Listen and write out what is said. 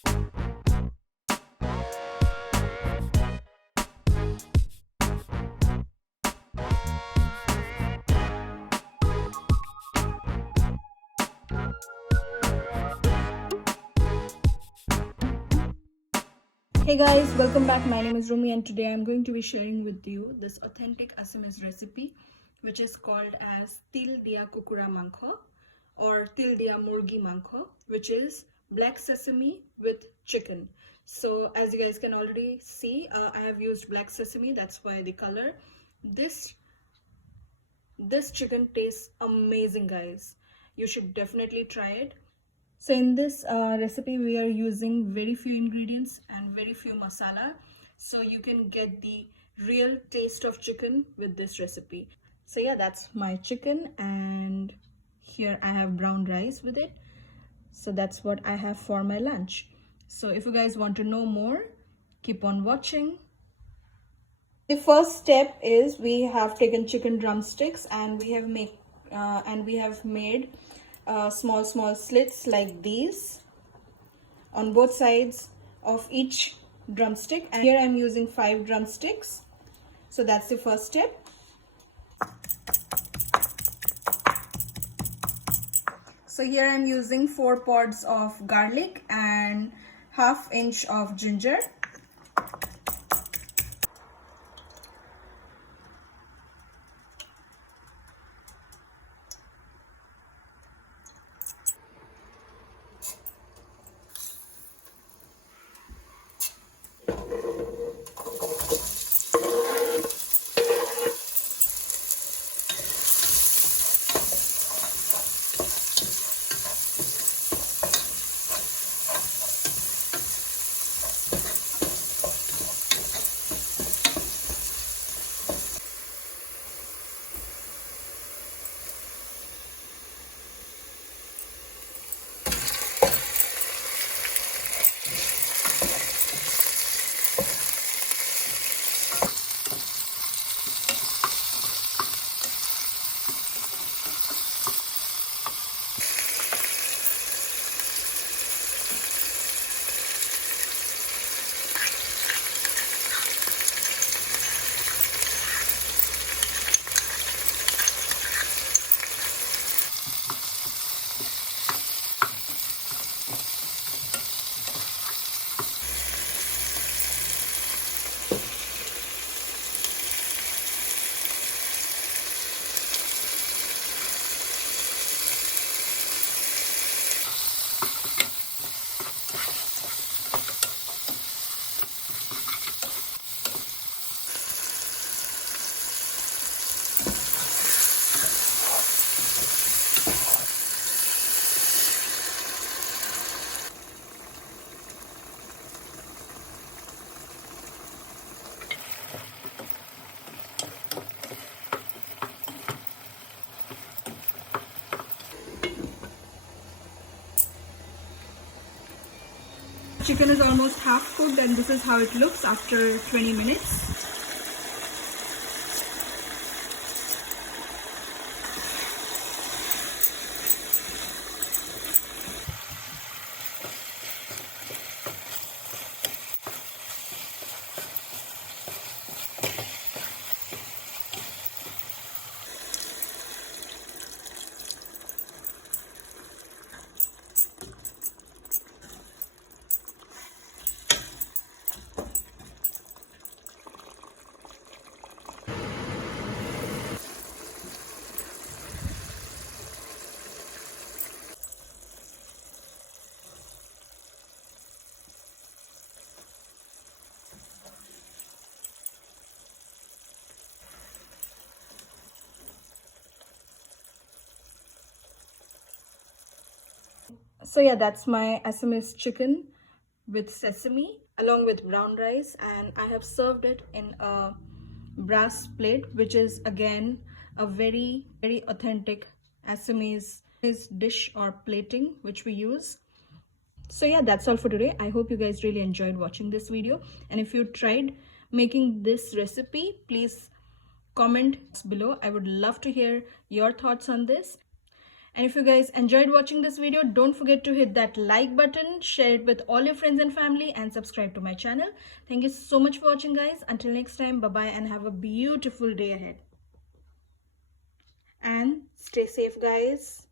Hey guys, welcome back. My name is Rumi and today I'm going to be sharing with you this authentic Assamese recipe which is called as Til Diya Mankho or Til Diya Murgi Mankho, which is black sesame with chicken. So as you guys can already see, I have used black sesame, that's why the color. This chicken tastes amazing, guys. You should definitely try it. So in this recipe we are using very few ingredients and very few masala, so you can get the real taste of chicken with this recipe. So yeah, that's my chicken, and here I have brown rice with it. So that's what I have for my lunch. So if you guys want to know more, keep on watching. The first step is we have taken chicken drumsticks and we have made small slits like these on both sides of each drumstick, and here I'm using 5 drumsticks. So that's the first step. So here I'm using 4 pods of garlic and ½ inch of ginger. Chicken is almost half cooked, and this is how it looks after 20 minutes. So yeah, that's my Assamese chicken with sesame along with brown rice, and I have served it in a brass plate, which is again a very authentic Assamese dish or plating which we use. So yeah, that's all for today. I hope you guys really enjoyed watching this video, and if you tried making this recipe, please comment below. I would love to hear your thoughts on this. And if you guys enjoyed watching this video, don't forget to hit that like button, share it with all your friends and family, and subscribe to my channel. Thank you so much for watching, guys. Until next time, bye-bye and have a beautiful day ahead. And stay safe, guys.